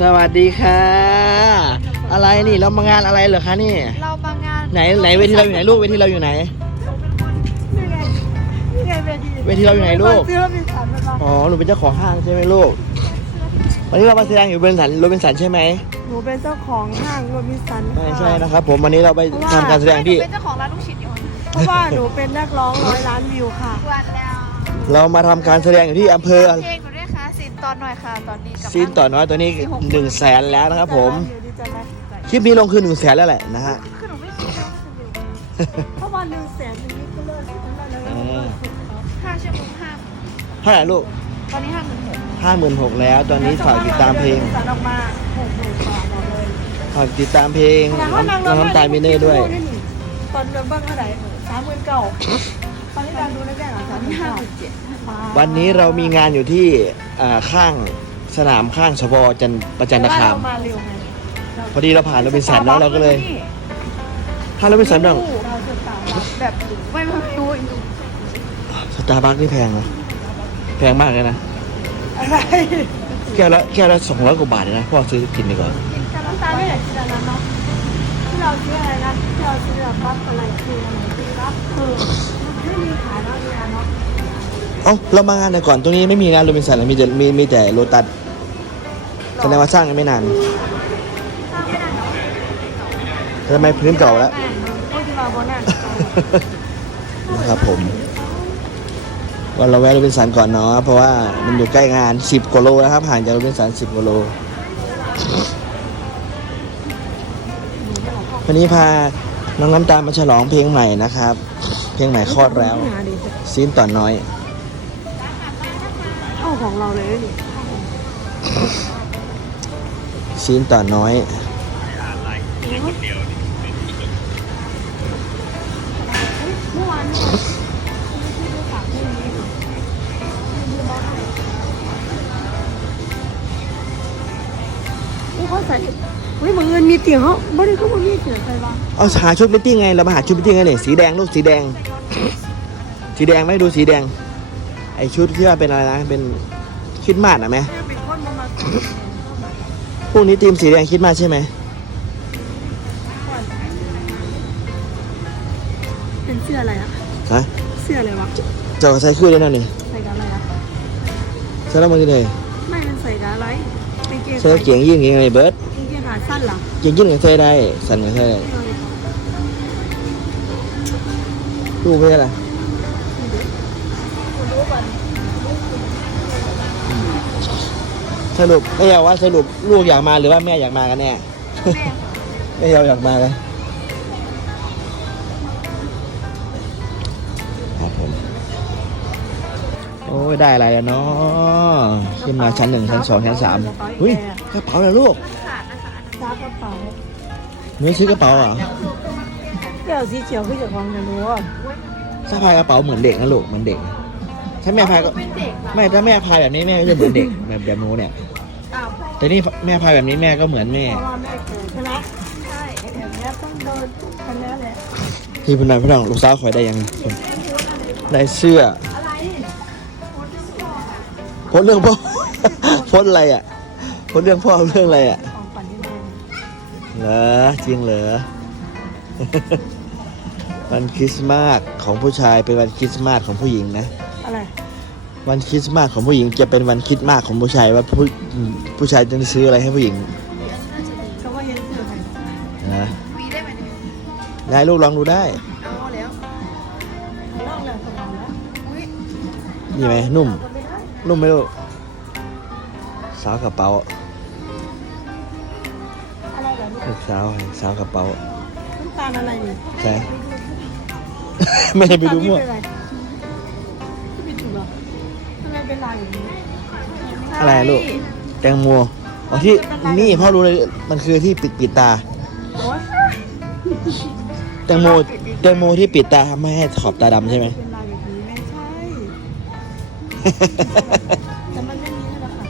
สวัสดีค่ะ อะไรนี่เรามางานอะไรเหรอคะนี่ เรามางานไหนไหนเวทีเราอยู่ไหนลูกเวทีเราอยู่ไหนนี่ไงนี่ไงเวทีเวทีเราอยู่ไหนลูกซื้อแล้วมีสามเป็นปะอ๋อหนูเป็นเจ้าของห้างใช่ไหมลูกวันนี้เรามาแสดงอยู่โรบินสันโรบินสันใช่ไหมหนูเป็นเจ้าของห้างโรบินสันไม่ใช่นะครับ ผมวันนี้เราไปทำการแสดงที่เป็นเจ้าของร้านลูกชิ้นอยู่เพราะว่าหนูเป็นนักร้องร้อยล้านวิวค่ะวันแล้วเรามาทำการแสดงอยู่ที่อำเภอ ตอนหน่อยค่ะตอนนี้กับซีนต่อน้อยตัวนี้หนึ่งแสนแล้วนะครับผมเดี๋ยวดีใจไหมคลิปนี้ลงคือหนึ่งแสนแล้วแหละนะฮะ คือหนูไม่คิดว่าจะอยู่เพราะวันหนึ่งแสนหนึ่งนี่ก็เลิกสิทั้งนั้นแล้วเออห้าชั่วโมงห้าเท่าไหร่ลูกตอนนี้ห้าหมื่นหกห้าหมื่นหกแล้ว ตอนนี้ฝากติดตามเพลงโรบินสันออกมาหกหมื่นกว่าบอกเลยฝากติดตามเพลงน้องน้องน้ำตาลมิเน่ด้วย ตอนเดิมบ้างเท่าไหร่สามหมื่นเก้าตอนนี้การดูได้แค่ไหนตสาอมนหมื่นี้นห้าเก้าหมื่นเจ็ด วันนี้เรามีงานอยู่ที่อ่าข้างสนามข้างสพจันประจันตคามเมาเร็วไงพอดีเราผ่านโรบินสันแล้วเราก็เลยถ้าโรบินสันแบบเราจะตามมาแบบไม่ไม่รู้อีกสตาร์บัคนี่แพงนะแพงมากเลยนะอะไรแก้วละแก้วละสองร้อยกว่าบาทเลยนะพ่อซื้อกินดีกว่าแต่น้ำตาลไม่อยากกินอันนั้นเนาะที่เราซื้ออะไรนะที่เราซื้อแบบปั๊บอะไรคืออะไรคือปั๊บคือไม่มีขายแล้วเนี่ยเนาะ เอ้าเรามางานไหนก่อนตรงนี้ไม่มีงานโรบินสันมีแต่มีมีแต่โรตัสแสดงว่าสร้างกันไม่นานสร้างไม่ได้เนาะแต่ทำไมพื้นเก่าแล้ว แม่พูดที่เราบนน่ะ นะครับผมวันเราแวะโรบินสันก่อนเนาะเพราะว่ามันอยู่ใกล้งาน 10กว่าโลนะครับห่างจากโรบินสัน10กว่าโลวันนี้พาน้องน้ำตาลมาฉลองเพลงใหม่นะครับ เพลงใหม่คลอดแล้ว ซีนต่อน้อย เข้าของเราเลยนี่ซีนต่อน้อยเมื่อวานเนี่ยที่ดูฝากพรุ่งนี้อุ้ยเขาใส่อุ้ยมือเงินมีเตียงเขาไม่ได้เขาไม่มีเตียงใส่บ้างเอาหาชุดมิตติ้งไงเรามาหาชุดมิตติ้งไงเนี่ยสีแดงลูกสีแดง สีแดงไหมดูสีแดง ไอชุดที่ว่าเป็นอะไรนะ เป็นคริดมาสอะไหมแม่เป็นคนมามาพวกนี้ทีมสีแดงคริดมาสใช่ไหมเป็นเสื้ออะไรอะฮะเสื้ออะไรวะเจ้าใส่ขึ้นเลยนั่นนี่ใส่กับอะไรอะใส่แล้วมันก็เลยไม่เป็นใส่กับอะไรเป็นเกงใส่เกียงยิ่งเกียงอะไรเบิร์ดกางเกงขาสั้นเหรอเกียงยิ่งก็ใส่ได้สั่นก็ใส่ได้ดูไม่ใช่อะไร สรุปไม่เอาว่าสรุปลูกอยากมาหรือว่าแม่อยากมากันแน่แม่ไม่เอาอยากมาเลยครับผมโอ้ยได้อะไรแล้วเนาะขึ้นมาชั้นหนึ่งชั้นสองชั้นสามอุ้ยกระเป๋าเหรอลูกขาดนะคะซากระเป๋าหนูซื้อกระเป๋าเหรอเสื้อสีเขียวคือจากของจะรู้อะถ้าพายกระเป๋าเหมือนเด็กนะลูกเหมือนเด็กนะถ้าแม่พายก็เป็นเด็กไม่ถ้าแม่พายแบบนี้แม่ก็จะเหมือนเด็กแบบแบบหนูเนี่ยอ้าว แต่นี่แม่พายแบบนี้แม่ก็เหมือนแม่เพราะว่าแม่เกิดใช่ไหมใช่แบบนี้ต้องโดนทุกคนแล้วแหละที่พี่นายพี่น้องลูกสาวคอยได้ยังได้เสื้ออะไรโพสต์เรื่องพ่อโพสต์อะไรอะโพสต์เรื่องพ่อเรื่องอะไรอะของฝันนิดนึงเหรอจริงเหรอวันคริสต์มาสของผู้ชายเป็นวันคริสต์มาสของผู้หญิงนะอะไร วันคริสต์มาสของผู้หญิงจะเป็นวันคริสต์มาสของผู้ชายว่าผู้ผู้ชายจะซื้ออะไรให้ผู้หญิงก็ว่าเห็นเสื้อไหนนะวีได้ไหมเนี่ยได้ลูกลองดูได้เอาแล้วลองแล้วก็ลองแล้วอุ้ยนี่ไหมนุ่มก็ไม่ได้นุ่มไหมลูกสาวกระเป๋าอะไรแบบนี้ลูกสาวสาวกระเป๋าน้ำตาลอะไรนี่ใช่ ไม่ได้ไปดูมั่ว อะไรลูก แตงโมอ๋อที่นี่พ่อรู้เลยมันคือที่ปิดปิดตาโอ๊ยแตงโมแตงโมที่ปิดตาไม่ให้ขอบตาดำใช่ไหมเป็นลายแบบนี้ไม่ใช่ แต่มันไม่มีนั่นแหละค่ะ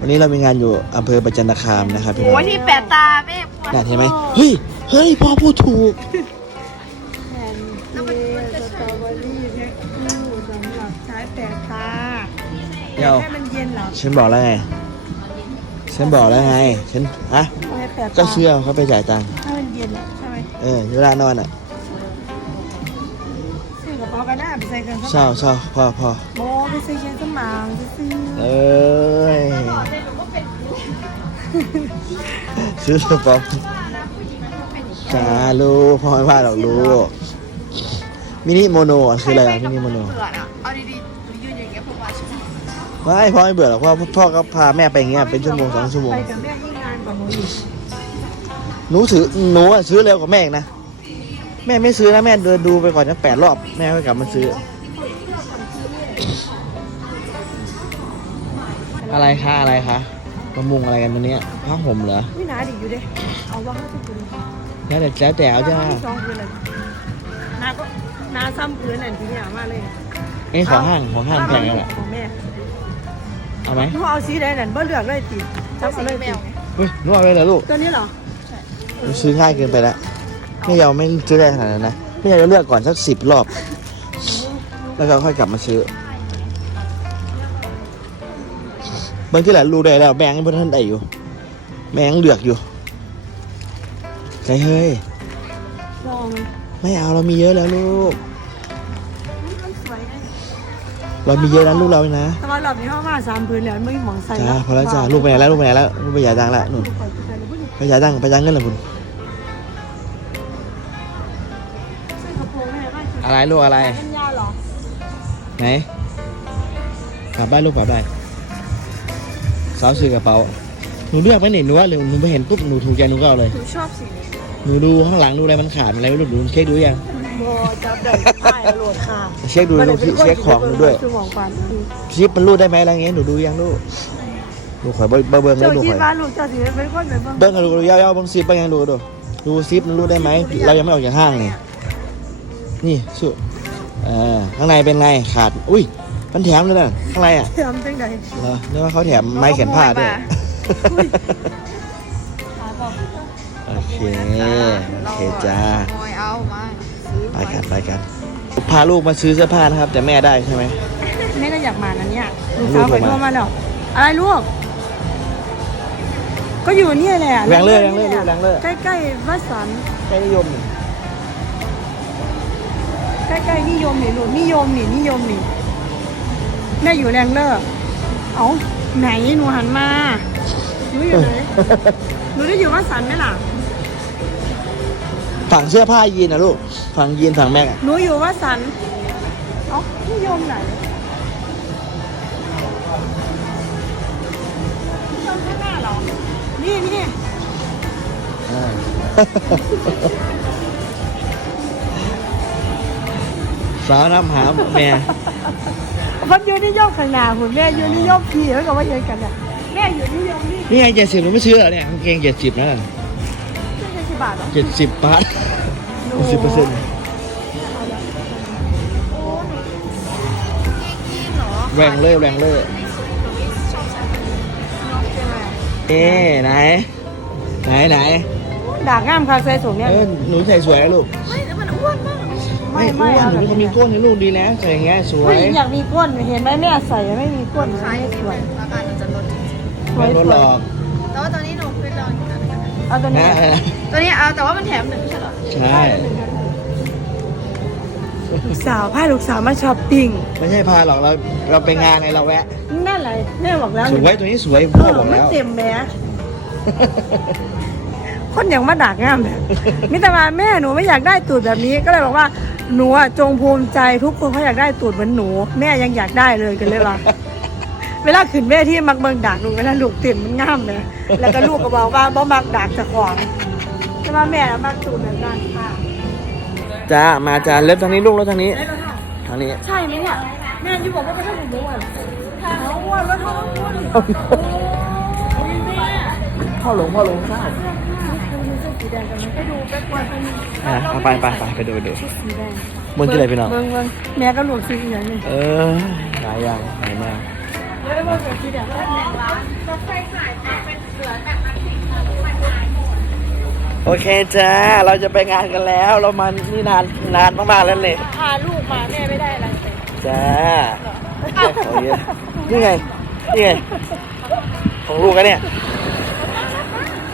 วันนี้เรามีงานอยู่อำเภอประจันตคามนะครับพี่น้อโอ้งยที่แปะตาแม่ปวดน่าเห็นไหมเฮ้ยเฮ้ยพ่อพูดถูก แผ่นเยสตรอเบอรี่แพ็คคู่สำหรับใช้แปะตาเดี๋ยว ให้มันเย็นเหรอ ฉันบอกแล้วไง ฉันบอกแล้วไง ฉันฮะเอาให้แปดก็เชื่อเขาไปจ่ายตังค์ ถ้ามันเย็นอะใช่ไหมเออเวลานอนอะซื้อกระเป๋ากันหน้าไปใส่กันเศร้าเศร้าพอพอโบไปซื้อเชนสมางซื้อเอ้ยซื้อกระเป๋าจ้าลูกพ่อไม่ว่าหรอกลูกมินิโมโนอะคืออะไรอะมินิโมโน เบื่ออะ ไม่พ่อไม่เบื่อหรอกเพราะพ่อก็พาแม่ไปอย่างเงี้ยเป็นชั่วโมงสองชั่วโมงไปกับแม่ยิ่งนานกว่าหนูอีกหนูซื้อหนูอะซื้อเร็วกว่าแม่อีกนะ แม่ไม่ซื้อนะแม่เดินดูไปก่อนนะแปดรอบแม่ก็กลับมาซื้อ อะไรคะอะไรคะมามุงอะไรกันตรงเนี้ยผ้าห่มเหรอนี่หนาดิอยู่เด้เอาว่าเขาจะกินแล้วแต่แล้วแต่เอาจ้าสองคืนเลยนาก็นาซ้ำคืนนั่นทีนี้มาเลยเอ้ของห้างของห้างแพงนั่นแหละของแม่ เอาไหมหนูเอาสีแดงนั่นบ่เลือกเลยติจับสีเอาเลยแมติวไงเฮ้ยหนูเอาไปเลยลูกตัวนี้เหรอหนูซื้อง่ายเกินไปแล้วไม่ยอมไม่ซื้อได้ขนาดนั้นนะไม่อยากจะเลือกก่อนสักสิบรอบ แล้วก็ค่อยกลับมาซื้อบางทีแหละรู้ได้แล้วแบงค์บนท่านใดอยู่ แบงค์เลือกอยู่ใจเฮ้ยลองไหมไม่เอาเรามีเยอะแล้วลูกมันสวยไง เรามีเยอะแล้วลูกเรานะแต่ว่ารอบนี้เขามาสามพื้นแล้วไม่หมองใส่จ้าพอแล้วจ้าลูกไปไหนแล้วลูกไปไหนแล้วลูกไปหยาดังแล้วหนุนไปหยาดังไปยัางเงินเหรอคุณใส่กระโปรงแม่ได้สิอะไรลูกอะไรเป็นยาเหรอไหนกลับบ้านลูกกลับบ้านสาวซื้อกระเป๋าหนูเลือกไหมเนี่ยหนูว่าหรือหนูไปเห็นปุ๊บหนูถูกใจหนูก็เอาเลยหนูชอบสีนี้หนูดูข้างหลังดูอะไรมันขาดอะไรไม่รู้ดูเช็คดูยัง โบจับได้ป้ายโหลดค่ะเช็คดูลูกเช็คของดูด้วยคือหมองฟันชิปมันรูดได้ไหมอะไรเงี้ยหนูดูยังลูกหนูข่อยเบิ้งเบิ้งแล้วเจ้าหนูที่ข่อยบ้านลูกเจ้าสิเป็นคนแบบเบิ้งให้ดูดูยาวๆเบิ้งซิปไปยังดูดูดูซิปมันรูดได้ไหมเรายังไม่ออกจากห้างนี่นี่สุเออข้างในเป็นไงขาด อุ้ย มันแถมเลยนะข้างในอะทำจังไดเหรอนึกว่าเขาแถมไม้เขียนผ้าด้วยโอเค โอเคจ้าโอยเอามาซื้อ ไปกันไปกัน พาลูกมาซื้อเสื้อผ้านะครับ แต่แม่ได้ใช่ไหมแม่ก็อยากมานะเนี่ยลูกสาวไปโทรมาแล้วอะไรลูก ก็อยู่เนี่ยแหละแรงเลอร์แรงเลอร์ลูกแรงเลอร์ใกล้ๆวัดสันใช่นิยมนี่ใกล้ๆนิยมนี่ลูกนิยมนี่นิยมนี่แม่อยู่แรงเลอร์เอ้าไหนหนูหันมาหนูอยู่ไหนหนูได้อยู่วัดสันไหมล่ะ ฝั่งเสื้อผ้ายีนนะลูก ฝั่งยีนฝั่งแม่อะหนูอยู่วัดสันเอ้านิยมไหนนิยมข้างหน้าเหรอ นี่นี่อ่า สาวน้ำหาแม่มันอยู่นิยมข้างหน้าหุ่นแม่อยู่นิยมพี่แล้วก็ว่าเย็นกันเนี่ยแม่อยู่นิยมนี่นี่ไงเจ็ดสิบหนูไม่ซื้อเหรอเนี่ยกางเกงเจ็ดสิบนะไม่ใช่สิบบาทหรอ เจ็ดสิบบาท สิบเปอร์เซ็นต์จริงเหรอแรงเลอร์แรงเลอร์ชอบใส่แบบนี้น้องเป็นอะไรเอ๊ะไหน ไหนไหนด่างงามค่ะใส่สูงเนี่ยเออหนูใส่สวยนะลูกไม่แล้วมันอ้วนมากไม่ไม่อ้วนเอาหนูแบบเป็นคนมีนี้ก้นให้ลูกดีแล้วใส่อย่างเงี้ยสวยผู้หญิงอยากมีก้นเห็นไหมแม่ใส่ไม่มีก้นขายไม่สวยราคามันจะลดจริงสวยไม่ลดหรอกๆแต่ว่าตอนนี้หนูขึ้นแล้วนี่นะ เอาตัวนี้นะเออตัวนี้เอาแต่ว่ามันแถมหนึ่งไม่ใช่เหรอใช่ ลูกสาวพาลูกสาวมาช้อปปิ้งไม่ใช่พาหรอกเราเราไปงานไงเราแวะ นั่นแหละแม่บอกแล้วสวยตัวนี้สวยเอพ่ออบอกไม่แล้วเต็มแม่คนอย่างมาด่างงามแบบมิตรมาแม่หนูไม่อยากได้ตูดแบบนี้ก็เลยบอกว่าหนูอะจงภูมิใจทุกคนเขาอยากได้ตูดเหมือนหนู แม่ยังอยากได้เลยกันเลยว่า เวลาขึ้นแม่ที่มักเบิ่งดากลูกเวลาลูกเต้นมันงามเลยแล้วก็ลูกก็บอกว่าบ่มักดากเจะของแต่ว่าแม่น่ะมักตูดแบบนั้นค่ะจ้ามาจ้าเล็บทางนี้ลูกแล้วทางนี้ได้แล้วค่ะทางนี้ใช่ไหมเนี่ยแม่ยูบอกว่าเป็นท่านหนูอ้วนเขาอ้วนแล้วท้องอ้วนโอ้ยแม่พ่อหลงพ่อหลงข้าวดูเสื้อสีแดงกันไหมไปดูไปกวนไปนี่อะเอาไปไปไปไปดูไปดูชุดสีแดงมึงที่ไหนพี่น้องเบิ่งเบิ่งแม่ก็หลวกซื้ออีกอย่างหนึงเออหลายอย่างหลายมาก โอเคจ้า เราจะไปงานกันแล้ว เรามานี่นานนานมากๆแล้วเลยพาลูกมาแม่ไม่ได้อะไรเลยจ้าโอ้ยนี่ไง นี่ไง ของลูกกันเนี่ย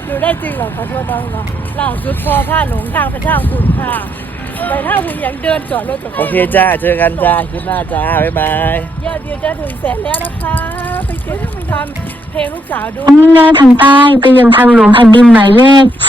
ดูได้จริงเหรอขอโทษน้องนะล่าสุดพอผ้าหลงทางไปทางคุณค่ะ ไปทางคุณยังเดินจอดรถจอดโอเคจ้า เจอกันจ้าคลิปหน้าจ้า บ๊ายบาย ยอดวิวจะถึงแสนแล้วนะคะ ไปเจอทำเพลงลูกสาวดู มุ่งหน้าทางใต้ไปยังทางหลวงแผ่นดินหมายเลข